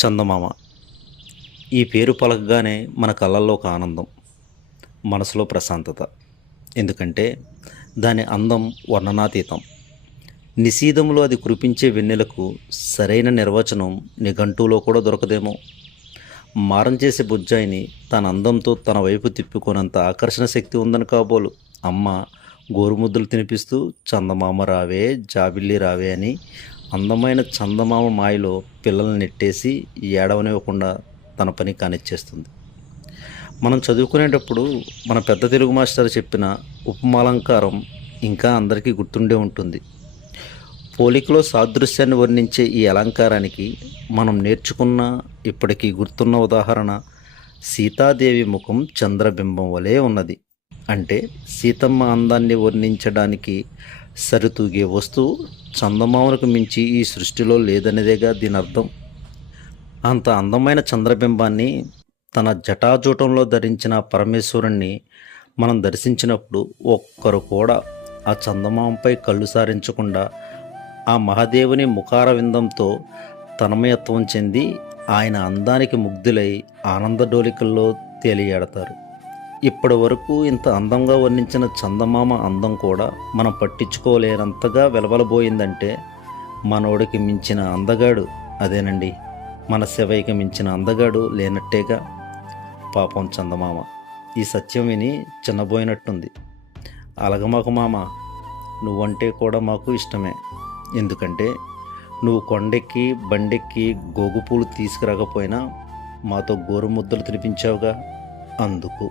చందమామ. ఈ పేరు పలకగానే మన కళ్ళల్లో ఒక ఆనందం, మనసులో ప్రశాంతత. ఎందుకంటే దాని అందం వర్ణనాతీతం. నిశీధంలో అది కురిపించే వెన్నెలకు సరైన నిర్వచనం నిఘంటువులో కూడా దొరకదేమో. మారం చేసే బుజ్జాయిని తన అందంతో తన వైపు తిప్పుకోనంత ఆకర్షణ శక్తి ఉందని కాబోలు అమ్మ గోరుముద్దలు తినిపిస్తూ చందమామ రావే జాబిల్లి రావే అని అందమైన చందమామ మాయలో పిల్లల్ని నెట్టేసి ఏడవనివ్వకుండా తన పని కానిచ్చేస్తుంది. మనం చదువుకునేటప్పుడు మన పెద్ద తెలుగు మాస్టర్ చెప్పిన ఉపమాలంకారం ఇంకా అందరికీ గుర్తుండే ఉంటుంది. పోలికలో సాదృశ్యాన్ని వర్ణించే ఈ అలంకారానికి మనం నేర్చుకున్న ఇప్పటికీ గుర్తున్న ఉదాహరణ సీతాదేవి ముఖం చంద్రబింబం వలె ఉన్నది. అంటే సీతమ్మ అందాన్ని వర్ణించడానికి సరితూగే వస్తువు చందమామకు మించి ఈ సృష్టిలో లేదనేదేగా దీని అర్థం. అంత అందమైన చంద్రబింబాన్ని తన జటాజూటంలో ధరించిన పరమేశ్వరుణ్ణి మనం దర్శించినప్పుడు ఒక్కరు కూడా ఆ చందమామపై కళ్ళు సారించకుండా ఆ మహాదేవుని ముఖార విందంతో తన్మయత్వం చెంది ఆయన అందానికి ముగ్ధులై ఆనందడోలికల్లో తేలియాడతారు. ఇప్పటి వరకు ఇంత అందంగా వర్ణించిన చందమామ అందం కూడా మనం పట్టించుకోలేనంతగా వెలవలబోయిందంటే మనోడికి మించిన అందగాడు అదేనండి, మన శివయ్యకి మించిన అందగాడు లేనట్టేగా. పాపం చందమామ ఈ సత్యం విని చిన్నబోయినట్టుంది. అలగమాకు మామ, నువ్వంటే కూడా మాకు ఇష్టమే. ఎందుకంటే నువ్వు కొండెక్కి బండెక్కి గోగుపూలు తీసుకురాకపోయినా మాతో గోరుముద్దలు తినిపించావుగా, అందుకు.